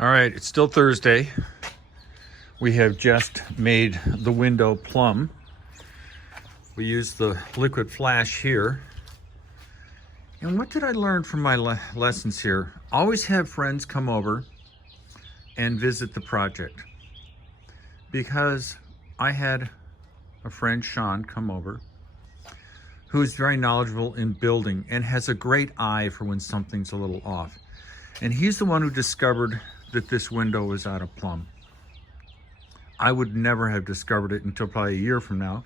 All right, it's still Thursday. We have just made the window plumb. We used the liquid flash here. And what did I learn from my lessons here? Always have friends come over and visit the project. Because I had a friend, Shawn, come over, who is very knowledgeable in building and has a great eye for when something's a little off. And he's the one who discovered that this window was out of plumb. I would never have discovered it until probably a year from now,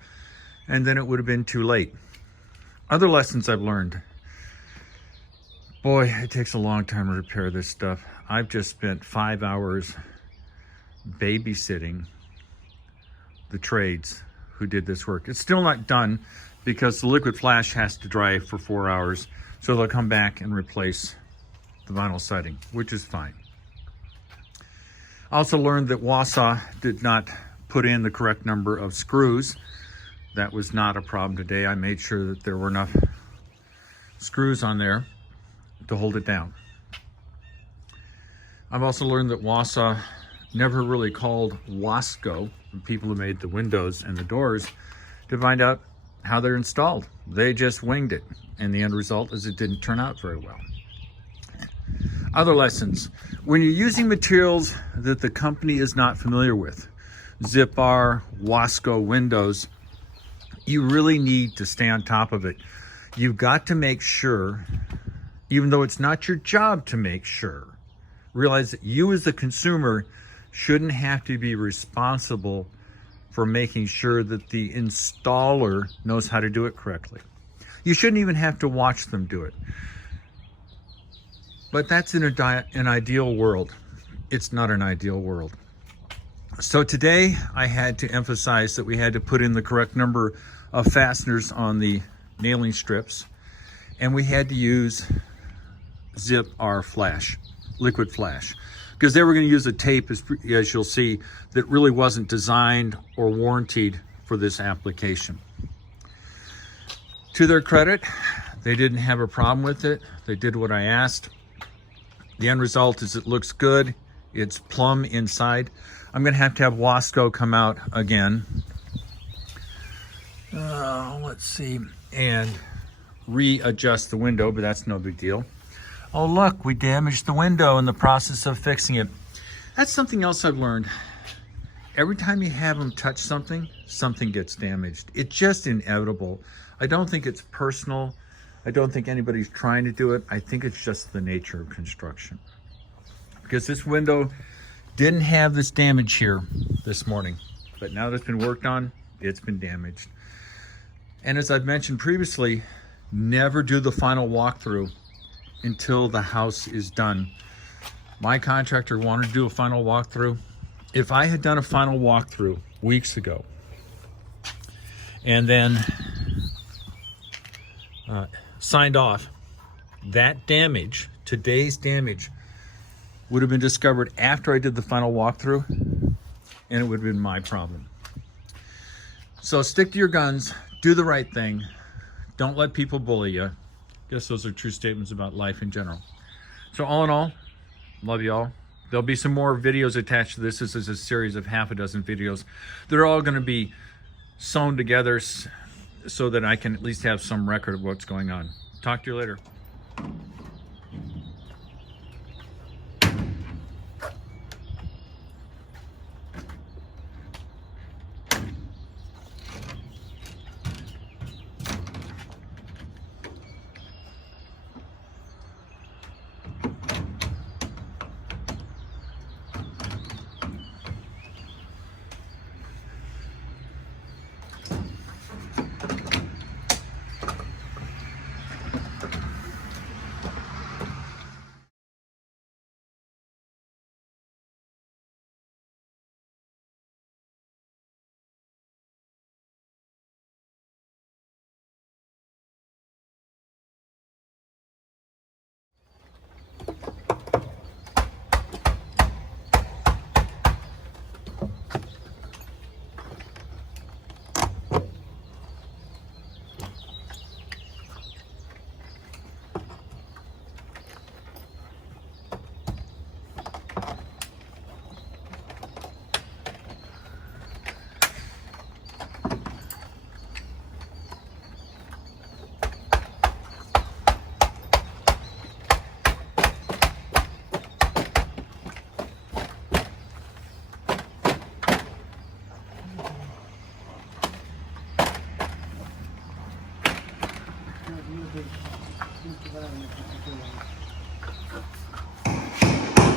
and then it would have been too late. Other lessons I've learned. Boy, it takes a long time to repair this stuff. I've just spent 5 hours babysitting the trades who did this work. It's still not done because the liquid flash has to dry for 4 hours, so they'll come back and replace the vinyl siding, which is fine. I also learned that Wausau did not put in the correct number of screws. That was not a problem today. I made sure that there were enough screws on there to hold it down. I've also learned that Wausau never really called WASCO, the people who made the windows and the doors, to find out how they're installed. They just winged it, and the end result is it didn't turn out very well. Other lessons. When you're using materials that the company is not familiar with, Zip-R, WASCO windows, you really need to stay on top of it. You've got to make sure, even though it's not your job to make sure, realize that you as the consumer shouldn't have to be responsible for making sure that the installer knows how to do it correctly. You shouldn't even have to watch them do it. But that's in an ideal world. It's not an ideal world. So today I had to emphasize that we had to put in the correct number of fasteners on the nailing strips, and we had to use Zip-R flash, liquid flash, because they were going to use a tape, as you'll see, that really wasn't designed or warranted for this application. To their credit, they didn't have a problem with it. They did what I asked. The end result is it looks good. It's plumb inside. I'm going to have WASCO come out again. Let's see, and readjust the window, but that's no big deal. Oh, look, we damaged the window in the process of fixing it. That's something else I've learned. Every time you have them touch something, something gets damaged. It's just inevitable. I don't think it's personal. I don't think anybody's trying to do it. I think it's just the nature of construction. Because this window didn't have this damage here this morning, but now that it's been worked on, it's been damaged. And as I've mentioned previously, never do the final walkthrough until the house is done. My contractor wanted to do a final walkthrough. If I had done a final walkthrough weeks ago and then signed off, that damage, today's damage, would have been discovered after I did the final walkthrough, and it would have been my problem. So stick to your guns, do the right thing, don't let people bully you. I guess those are true statements about life in general. So all in all, love you all. There'll be some more videos attached to this. This is a series of half a dozen videos. They're all going to be sewn together so that I can at least have some record of what's going on. Talk to you later.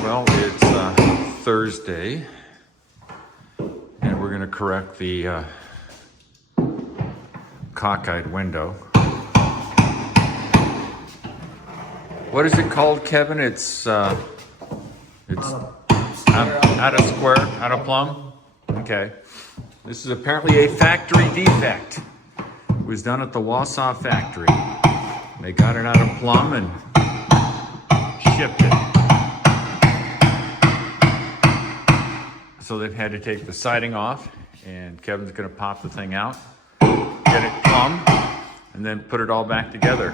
Well, it's Thursday, and we're going to correct the cockeyed window. What is it called, Kevin? It's out of square, out of plumb? Okay. This is apparently a factory defect. It was done at the Wausau factory. They got it out of plumb and shipped it. So they've had to take the siding off, and Kevin's gonna pop the thing out, get it plumb, and then put it all back together.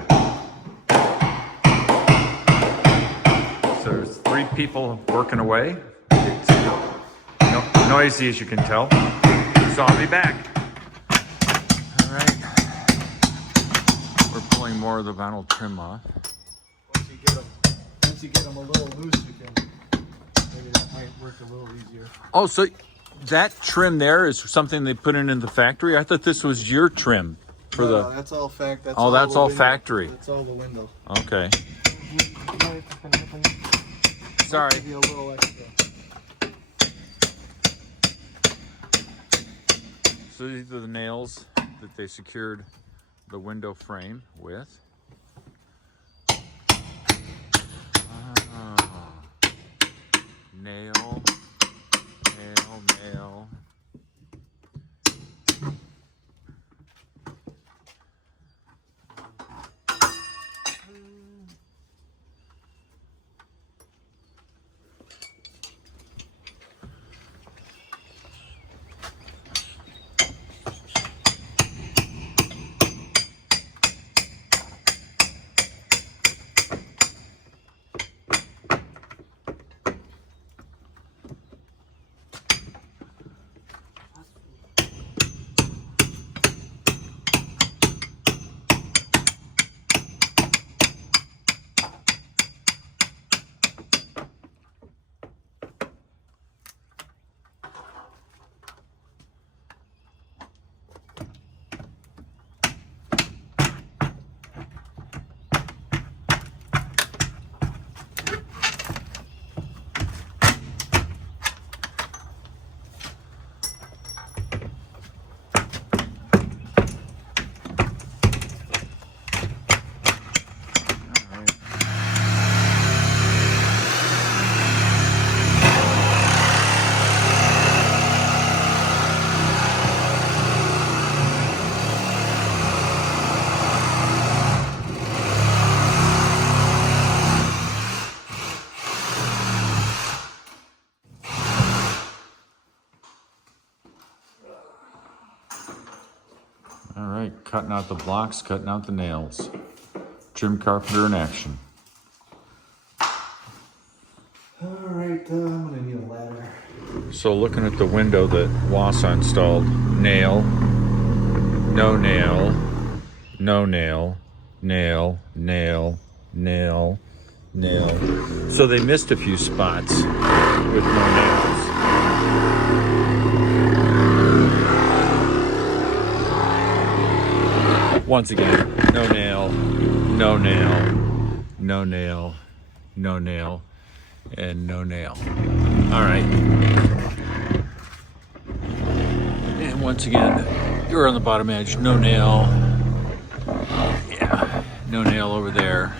So there's 3 people working away. It's noisy, as you can tell. So I'll be back. All right. We're pulling more of the vinyl trim off. Once you get them a little loose, you can, maybe that might work a little easier. Oh, so that trim there is something they put in the factory? I thought this was your trim for No, that's all that's all factory. That's all the window. Okay. Sorry. Give you a little extra. So these are the nails that they secured the window frame with. Nail, nail, nail. All right, cutting out the blocks, cutting out the nails. Trim carpenter in action. All right, I'm gonna need a ladder. So looking at the window that Wausau installed, nail, no nail, no nail, nail, nail, nail, nail. So they missed a few spots with no nails. Once again, no nail, no nail, no nail, no nail, and no nail. All right. And once again, you're on the bottom edge, no nail. Yeah, no nail over there.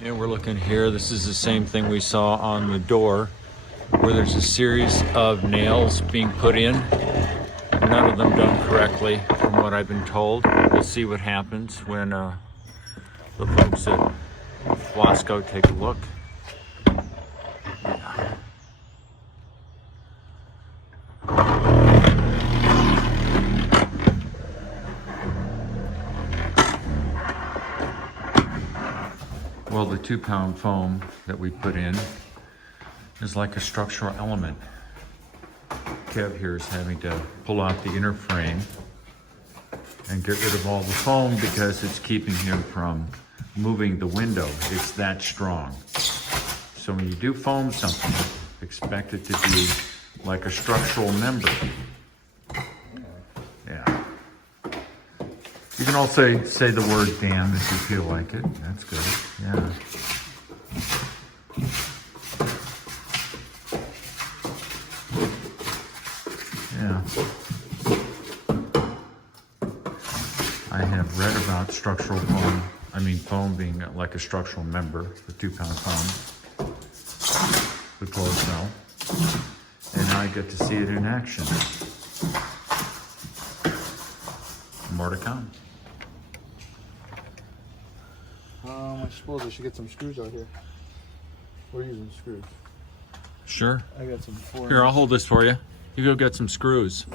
And we're looking here, this is the same thing we saw on the door, where there's a series of nails being put in. None of them done correctly, from what I've been told. We'll see what happens when the folks at WASCO take a look. Yeah. Well, the 2-pound foam that we put in is like a structural element. Kev here is having to pull out the inner frame and get rid of all the foam because it's keeping him from moving the window. It's that strong. So when you do foam something, expect it to be like a structural member. Yeah. You can also say the word damn if you feel like it. That's good. Yeah. I have read about structural foam, foam being like a structural member, the 2-pound foam, the closed mill, and now I get to see it in action. More to come. I suppose I should get some screws out here. We're using screws. Sure. I got some 4. Here, I'll hold this for you. You go get some screws.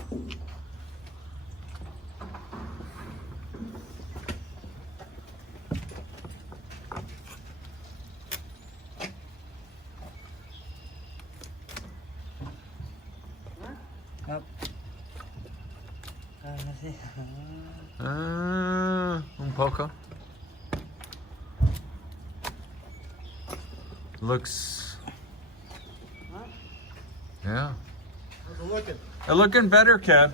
Un poco. Looks. Yeah. How's it looking? They're looking better, Kev.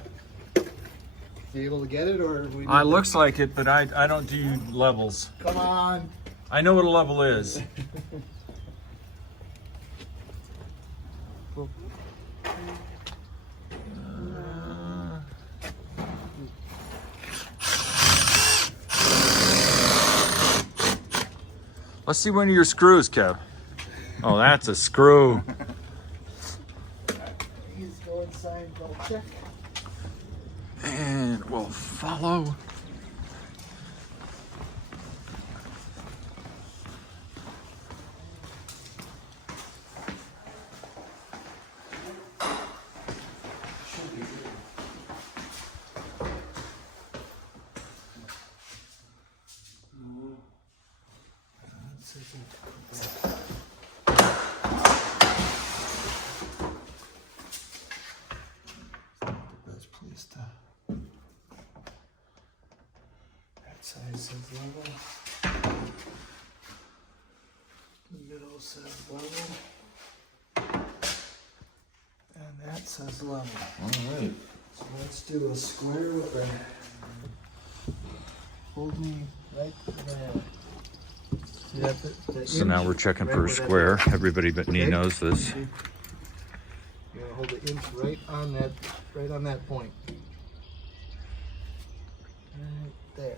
You able to get it, or we? Looks like it, but I don't do levels. Come on. I know what a level is. Let's see one of your screws, Kev. Oh, that's a screw. Please go inside, double check. And we'll follow. Best place to. That side says level. The middle says level. And that says level. All right. So let's do a square with a holding right there. See that? So now we're checking for a right where that square. is. Everybody but me Okay. knows this. You're gonna hold the inch right on that point. Right there.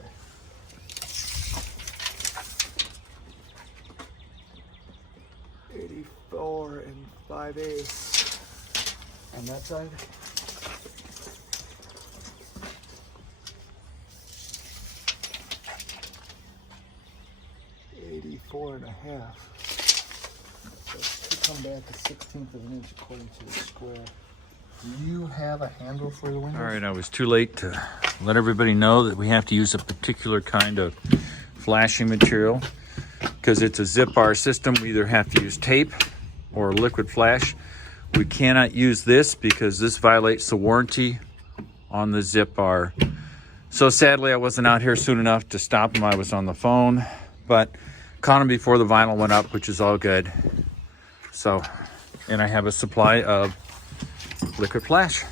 $84 5/8 on that side. 84.5. So to come back a 1/16 of an inch according to the square. Do you have a handle for the windows? All right, I was too late to let everybody know that we have to use a particular kind of flashing material because it's a zip bar system. We either have to use tape or liquid flash. We cannot use this because this violates the warranty on the zip bar. So sadly, I wasn't out here soon enough to stop him. I was on the phone, but caught him before the vinyl went up, which is all good. So, and I have a supply of liquid flash.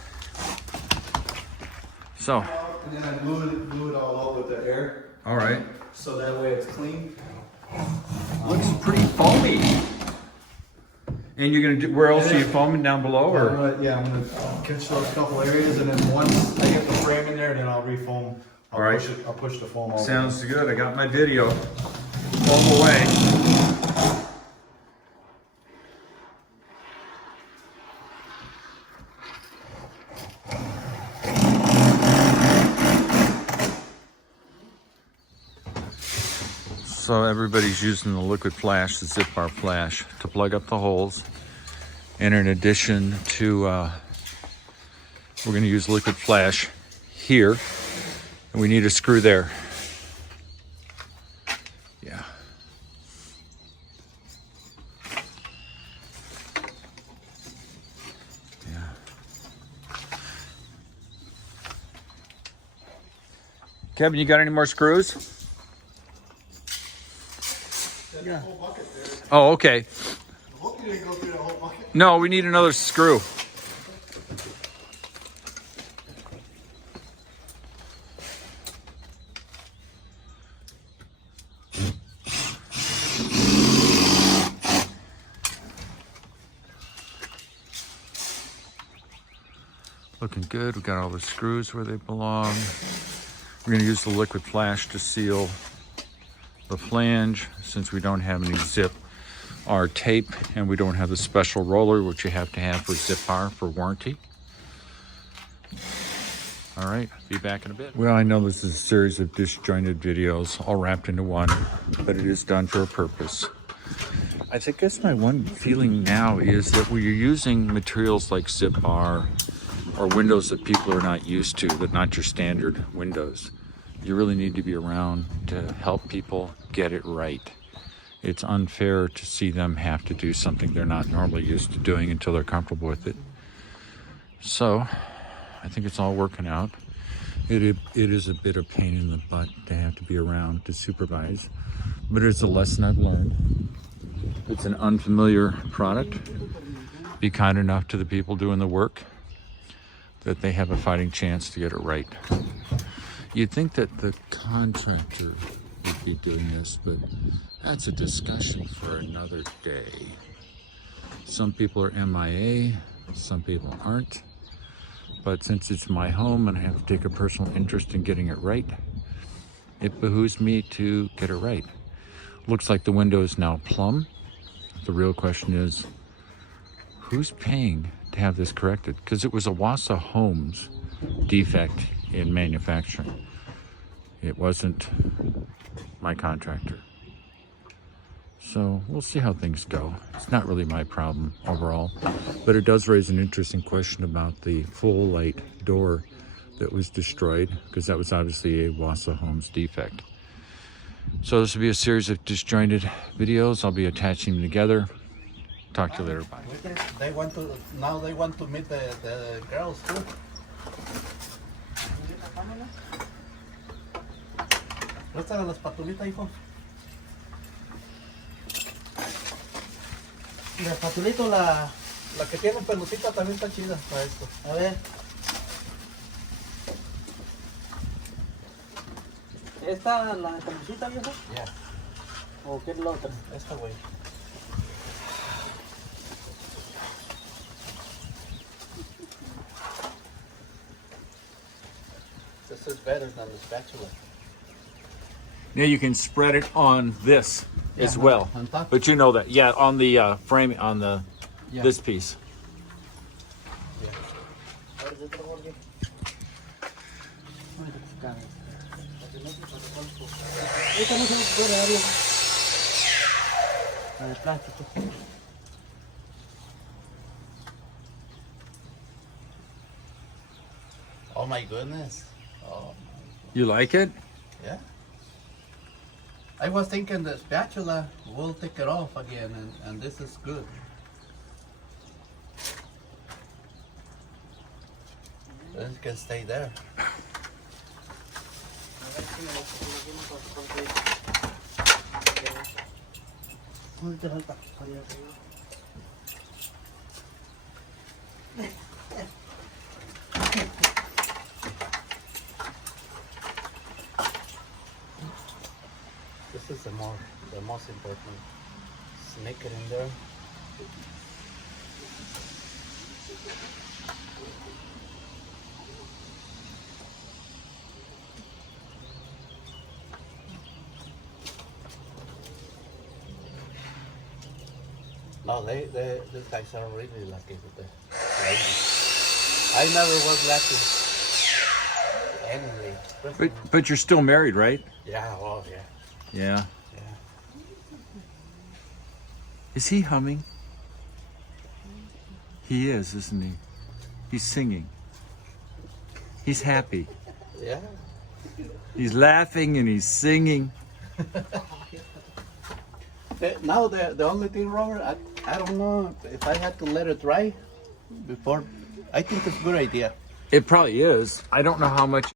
So, And then I blew it all out with the air, all right. so that way it's clean. Looks pretty foamy. And you're gonna do, where else are you foaming, down below, or? I'm gonna catch those couple areas, and then once I get the frame in there, then I'll refoam. All right. I'll push the foam over. Sounds good. I got my video. Foam away. So everybody's using the liquid flash, the zip bar flash, to plug up the holes. And in addition to, we're going to use liquid flash here, and we need a screw there. Yeah. Yeah. Kevin, you got any more screws? Yeah. Oh, okay. I hope you didn't go through that whole bucket. No, we need another screw. Looking good. We got all the screws where they belong. We're going to use the liquid flash to seal the flange since we don't have any zip or tape, and we don't have the special roller which you have to have for zip bar for warranty. All right, be back in a bit. Well, I know this is a series of disjointed videos all wrapped into one, but it is done for a purpose. I think that's my one feeling now is that when you're using materials like zip bar or windows that people are not used to, that not your standard windows, you really need to be around to help people get it right. It's unfair to see them have to do something they're not normally used to doing until they're comfortable with it. So I think it's all working out. It is a bit of pain in the butt to have to be around to supervise, but it's a lesson I've learned. It's an unfamiliar product. Be kind enough to the people doing the work that they have a fighting chance to get it right. You'd think that the contractor would be doing this, but that's a discussion for another day. Some people are MIA, some people aren't. But since it's my home and I have to take a personal interest in getting it right, it behooves me to get it right. Looks like the window is now plumb. The real question is, who's paying to have this corrected? Because it was a Wausau Homes defect in manufacturing. It wasn't my contractor. So we'll see how things go. It's not really my problem overall, but it does raise an interesting question about the full light door that was destroyed, because that was obviously a Wausau Homes defect. So this will be a series of disjointed videos. I'll be attaching them together. Talk to you later. Bye. They want to meet the girls too. Préstale la espatulita, hijo. La espatulita, la que tiene pelotita también está chida para esto. A ver. ¿Esta la camisita, viejo? Ya. Yeah. ¿O qué es la otra? Esta, güey. This is better than the spatula. Now you can spread it on this as well, on top. but you know that, yeah, on the frame, on the this piece. Yeah. Oh my goodness. Oh. You like it? Yeah. I was thinking the spatula will take it off again, and this is good. Then it can stay there. This is the most important. Snake it in there. No, these guys are really lucky with the ladies. I never was lucky. Anyway. But you're still married, right? Yeah, well, yeah. Yeah. Yeah. Is he humming? He is, isn't he? He's singing. He's happy. Yeah. He's laughing and he's singing. Now the only thing, Robert, I don't know if I had to let it dry before. I think it's a good idea. It probably is. I don't know how much